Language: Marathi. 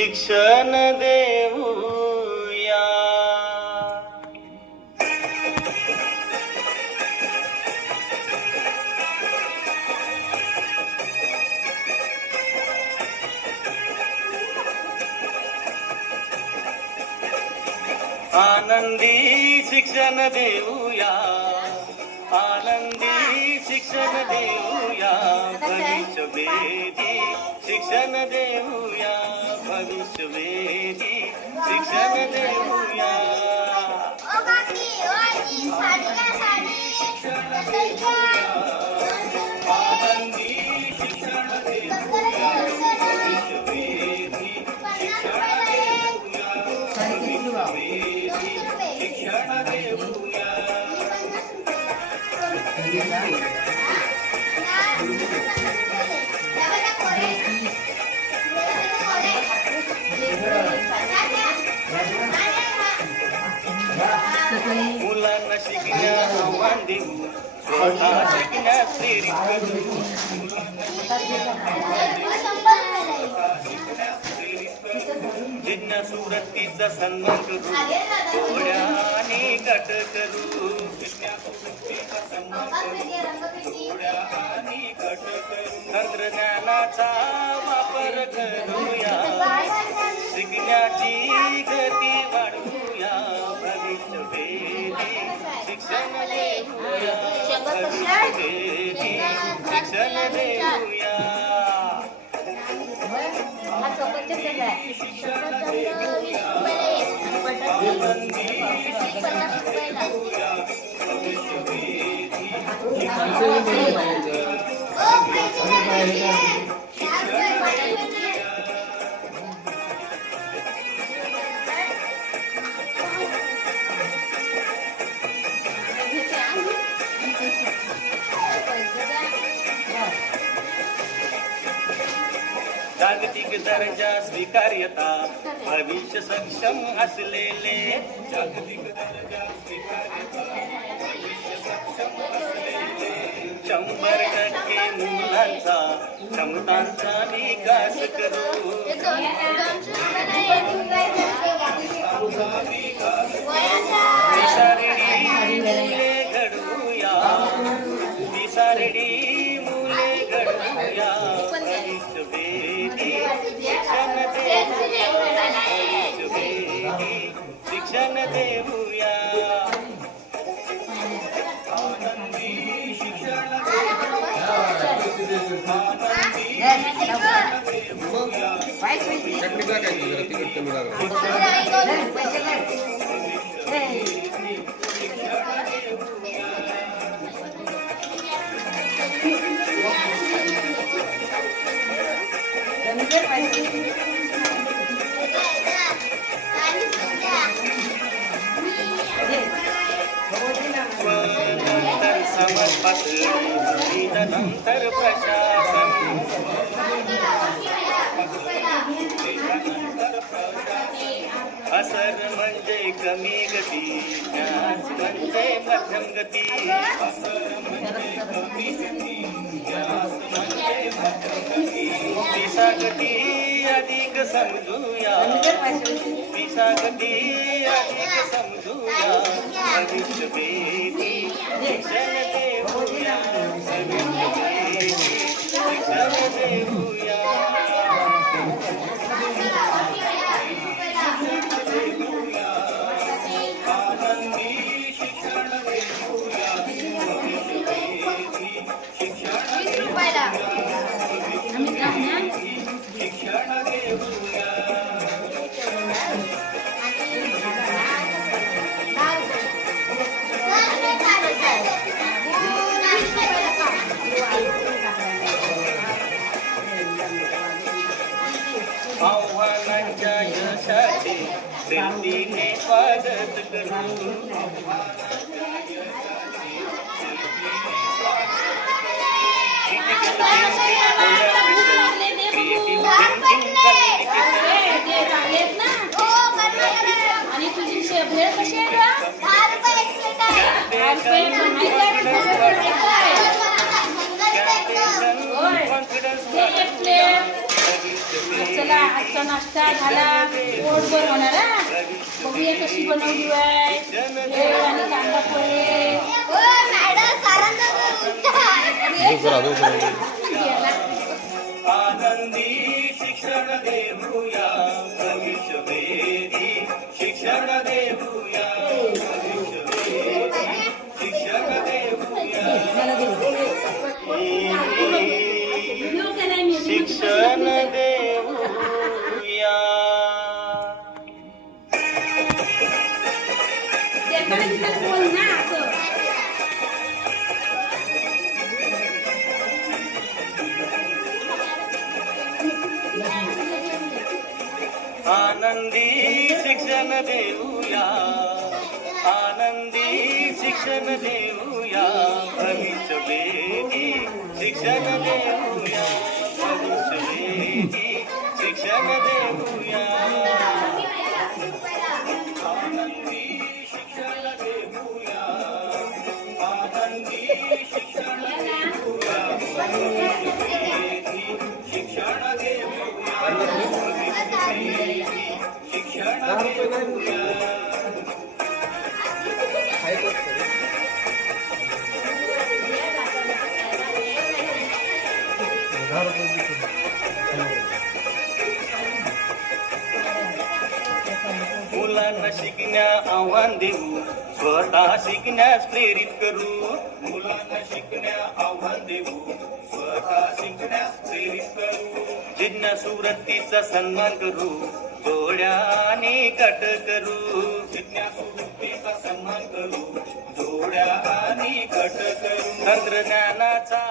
शिक्षण देऊया. आनंदी शिक्षण देऊया, आनंदी शिक्षण देऊया, भविष्यवेधी शिक्षण देऊया, भविष्यवेधी शिक्षण देऊया. आनंदी शिक्षण देऊया, भविष्यवेधी शिक्षण देऊया, भविष्यवेधी शिक्षण देऊया. मुलांना शिकण्यास आव्हान देऊ, स्वतः शिकण्यास प्रेरित करू. जिज्ञासू वृत्तीचा सन्मान करू, डोळ्याने कट करू. जिज्ञासू वृत्तीचा सन्मान करू, डोळ्याने कट करू. तंत्रज्ञानाचा वापर करूया, शिकण्याची गती वाढवूया, भविष्यवेधी शिक्षण देऊया, भविष्यवेधी शिक्षण देऊया. जागतिक दर्जा स्वीकार्यता, भविष्य सक्षम असलेले. जागतिक दर्जा स्वीकार्यता, भविष्य सक्षम असलेले. 100% मुलांचा क्षमतांचा विकास करू. दिसारेडी मुले घडवूया, दिसारेडी मुले घडवूया, भविष्यवेधी शिक्षण देऊया, भविष्यवेधी शिक्षण देऊया. आनंदी शिक्षण देऊया, आनंदी शिक्षण नंतर समर्पण, नंतर प्रशासन. असर म्हणजे कमी गती, ज्ञास म्हणजे मध्यम गती. असर म्हणजे कमी गती, ज्ञास म्हणजे मध्यम गती. दिशा गती अधिक समजूया, दिशा गती अधिक समजूया, भविष्यवेधी शिक्षण देऊया, भविष्यवेधी शिक्षण देऊया. आनंदी शिक्षण देऊया, भविष्यवेधी शिक्षण देऊया, शिक्षण देऊया. आव्हानांच्या यशाचे प्रेरणेने स्वागत करू. आणि तुझी भेळ कशी आहे का? 10 रुपये. चला आजचा नाश्ता झाला पोटभर होणार हा. बघूया कशी बनवली आहे भेळ आणि कांदा पोहे. आनंदी शिक्षण देऊया भविष्यवेधी शिक्षण देऊया भविष्यवेधी शिक्षण देऊया व्हिडिओ केलाय मी शिक्षण देऊया एकाला तिथं बोल ना असं. आनंदी शिक्षण देऊया आनंदी शिक्षण देऊया भविष्यवेधी शिक्षण देऊया भविष्यवेधी शिक्षण देऊया आनंदी शिक्षण देऊया आनंदी शिक्षण देऊया भविष्यवेधी शिक्षण देऊया शिक्षण देऊया मुलांना शिकण्या आव्हान देऊ स्वतः शिकण्यास प्रेरित करू मुलांना शिकण्या आव्हान देऊ स्वतः शिकण्यास प्रेरित करू जिज्ञासू वृत्तीचा सन्मान करू जोड्याने गट करू जिज्ञासू वृत्तीचा सन्मान करू जोड्याने गट करू तंत्रज्ञानाचा